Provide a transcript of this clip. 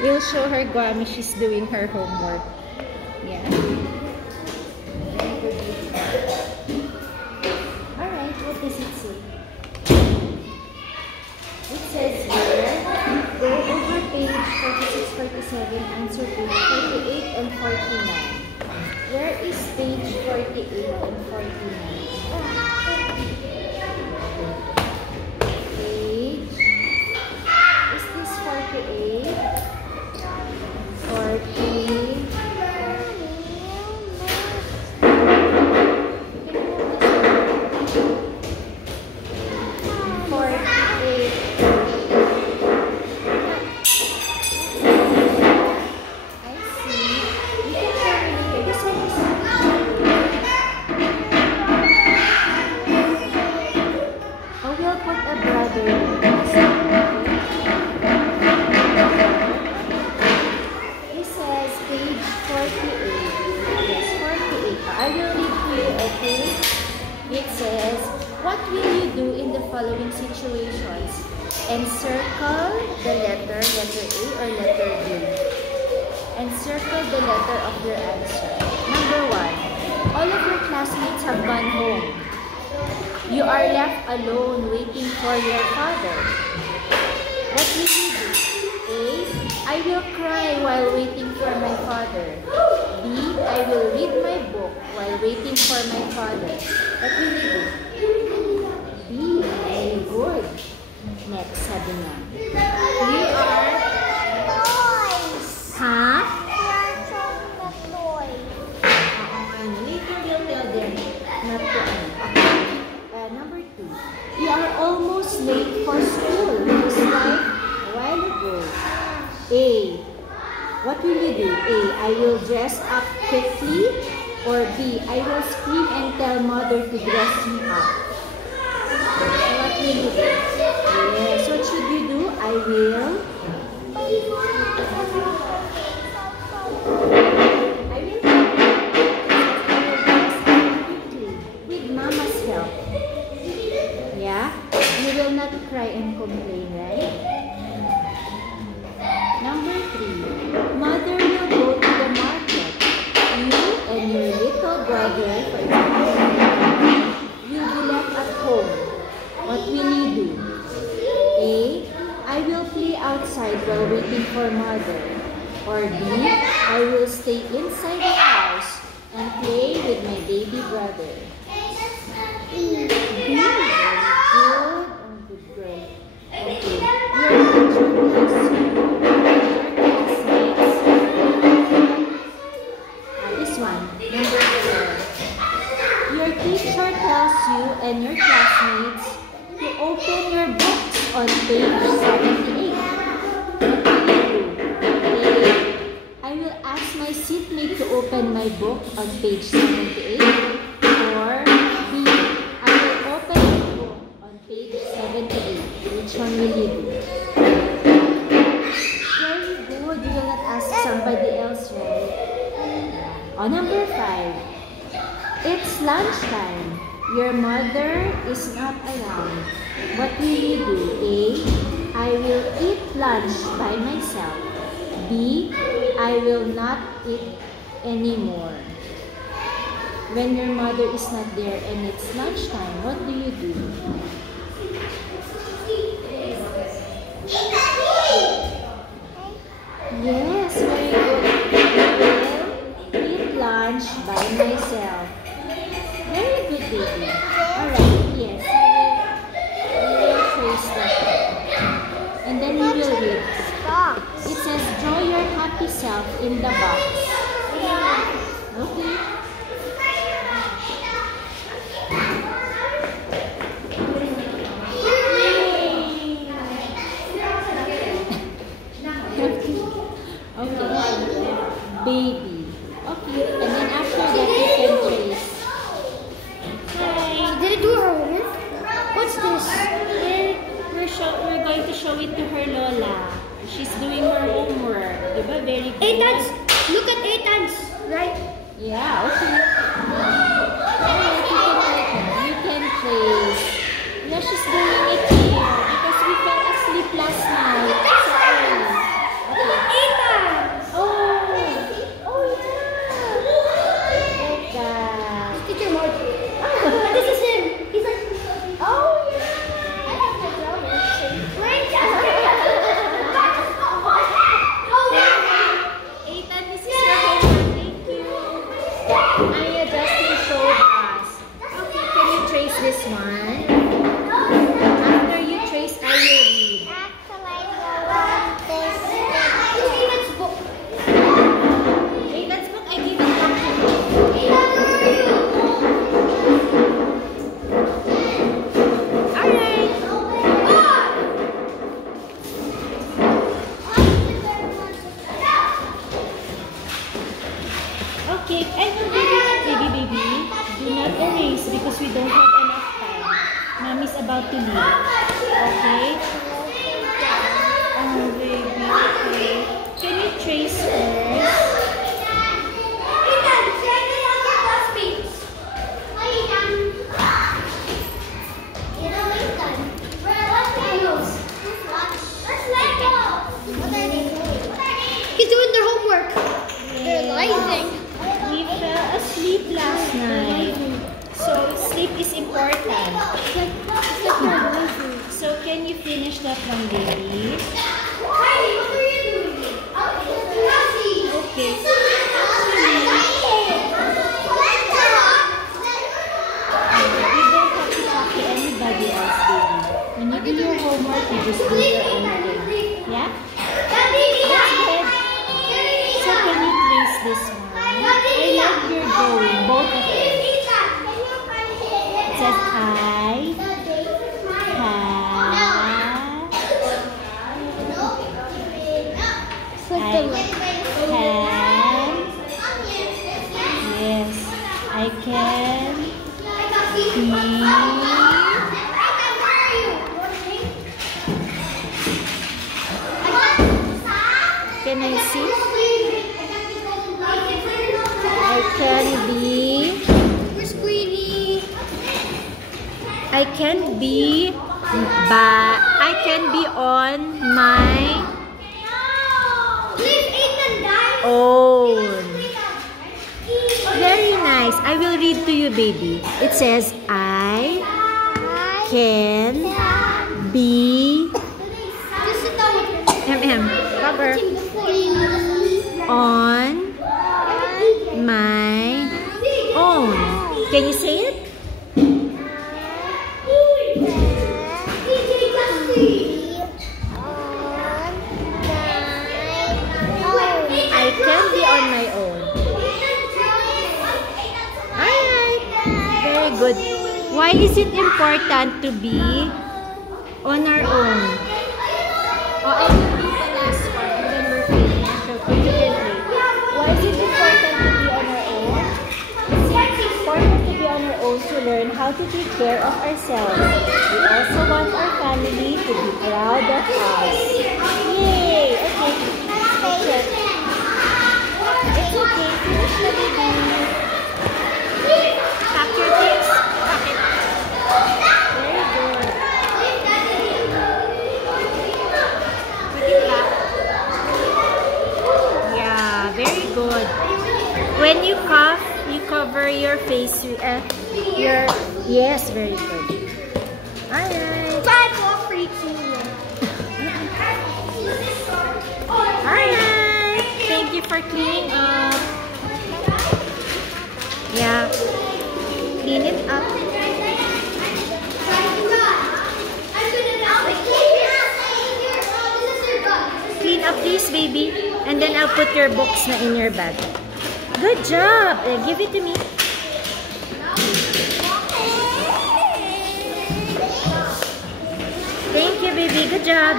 We'll show her Guami. She's doing her homework. Yeah. Alright, what does it say? It says here, go over page 46, 47, answer page 48 and 49. Where is page 48 and 49? Page, is this 48? 40. Following situations, encircle the letter A or letter B. Encircle the letter of your answer. Number 1, all of your classmates have gone home. You are left alone waiting for your father. What will you do? A, I will cry while waiting for my father. B, I will read my book while waiting for my father. What will you do? B, very good. Next, sabi niya. You are... Toys! Ha? They are showing the toys. Later we'll tell them not to number 2. You are almost late for school. Just like a while ago. A, what will you do? A, I will dress up quickly. Or B, I will scream and tell mother to dress me up. What will you do? Yes, what should you do? I will with mama's help. Yeah? You will not cry and complain, right? Number 3. Mother will go to the market. You and your little brother, for example, will be left at home. What will you do? A, I will play outside while waiting for mother. Or B, I will stay inside the house and play with my baby brother. B, very good. Oh, good girl. Okay. Your teacher tells you, your classmates. This one, number 4. Your teacher tells you and your classmates to open your books on page 78. What will you do? A, I will ask my seatmate to open my book on page 78. Or B, I will open my book on page 78. Which one will you do? Very good. You will not ask somebody else, right? On number 5. It's lunchtime. Your mother is not around. What will you do? A, I will eat lunch by myself. B, I will not eat anymore. When your mother is not there and it's lunchtime, what do you do? Yes, very good. I will eat lunch by myself. Very good, baby. Alright, yes. We will trace that. And then we will read. It says, draw your happy self in the box. Okay. Okay. Baby. Okay. And then after that, you can trace. Did it do her homework? What's this? We're going to show it to her Lola. She's doing her homework. Diba? Very good. 8 times. Look at 8 times. Right? Yeah, okay. Alright, you can trace. Yeah, she's doing it here because we fell asleep last night. So early. Okay. about to leave. Okay? Oh, baby. Okay. Can you trace first? He's doing their homework. They're lying. We fell asleep last night. So, sleep is important. So, can you finish that one, baby? Okay. You don't have to copy anybody else, baby. When you do your homework, you just do your own thing. Yeah? That's good. So, can you trace this one? I like your drawing, both of them. It says I can Can I see? I can be. Where's Queenie? I can be. I can be on my own. Very nice. I will read to you, baby. It says, I can be cover on my own. Can you say it? I can be on my own. Alright. Very good. Why is it important to be on our own? Oh, I will read the last one and then we're finished. So you can read. Why is it important to be on our own? It's important to be on our own to learn how to take care of ourselves. We also want our family to be proud of us. Yay! Okay. It's okay. Finish the baby. Pack your things. Pack it. Very good. Put it back. Yeah, very good. When you cough, you cover your face with yes, very good. Alright. Alright. Thank you for cleaning up. Yeah. Clean it up. Clean up this, baby. And then I'll put your books na in your bag. Good job. Give it to me. Thank you, baby. Good job.